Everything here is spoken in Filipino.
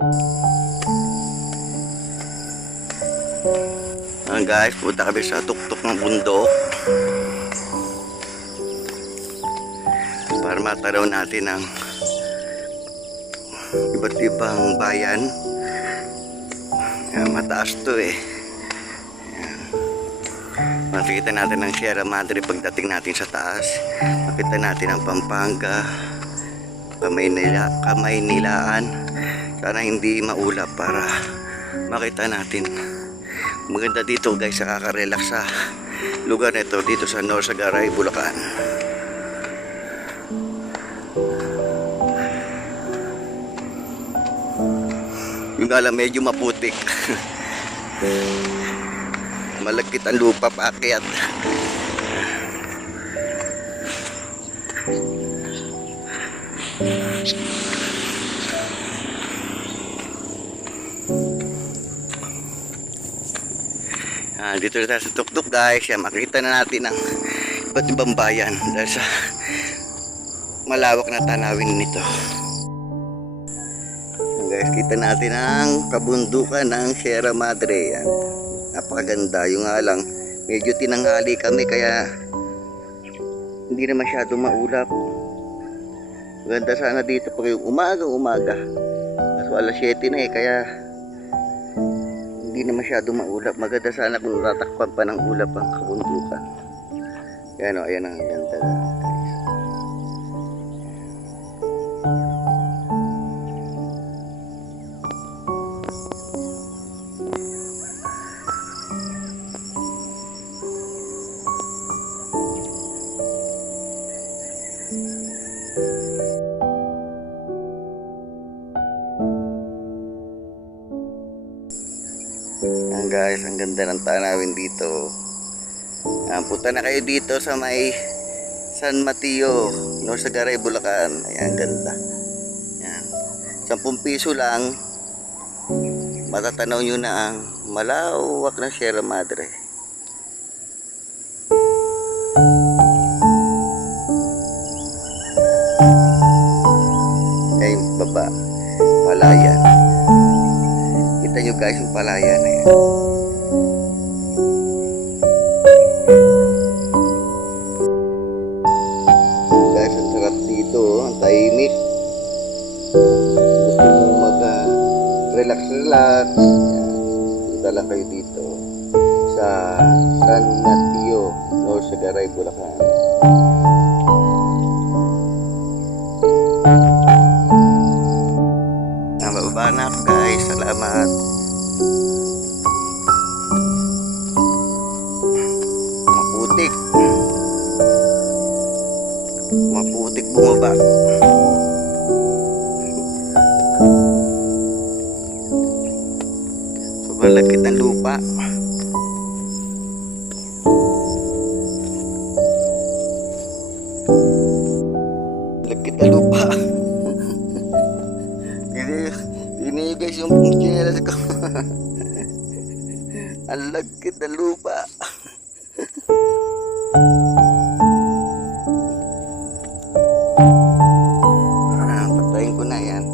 Ayan guys, punta kami sa tuktok ng bundok. Para mataraw natin ang iba't ibang bayan. Ayan, mataas to eh. Makikita natin ang Sierra Madre pagdating natin sa taas. Makita natin ang Pampanga, Kamaynilaan, Kamaynilaan sana hindi maulap para makita natin. Maganda dito guys, nakaka-relax sa lugar nito dito sa Norsagaray, Bulacan. Yung nga medyo maputik. Malagkit ang lupa paakyat. Ah, dito na tayo sa tuktok guys. Yan, makita na natin ang iba't ibang bayan dahil sa malawak na tanawin nito. Yan, guys, kita natin ang kabundukan ng Sierra Madre. Yan. Napakaganda. Yung nga lang, medyo tinanghali kami kaya hindi na masyado maulap. Maganda sana dito pag yung umaga-umaga. Kaso alas 7 na eh, kaya hindi na masyado maulap. Maganda sana kung tatakpan pa ng ulap ang kabundukan. Yan o, ayan ang ganda. guys. Yan guys, ang ganda ng tanawin dito. Yan, punta na kayo dito sa may San Mateo, Norsagaray, Bulacan. Ayan, ganda. Yan. 10 piso lang, matatanaw nyo na ang malawak na Sierra Madre. Ay, baba. Palayan. Guys yung palayan na yan. Guys, ang sarap dito. oh. Ang tahimik. Gusto mo mag ah, relax relax. Yan. Punta lang kayo dito sa San Mateo, North Sagaray, Bulacan. Nababa na ako guys. Salamat. Maputik. Maputik bumaba. Sobrang lagkit ng lupa. Ang lagkit ng lupa. Ah, patayin ko na yan.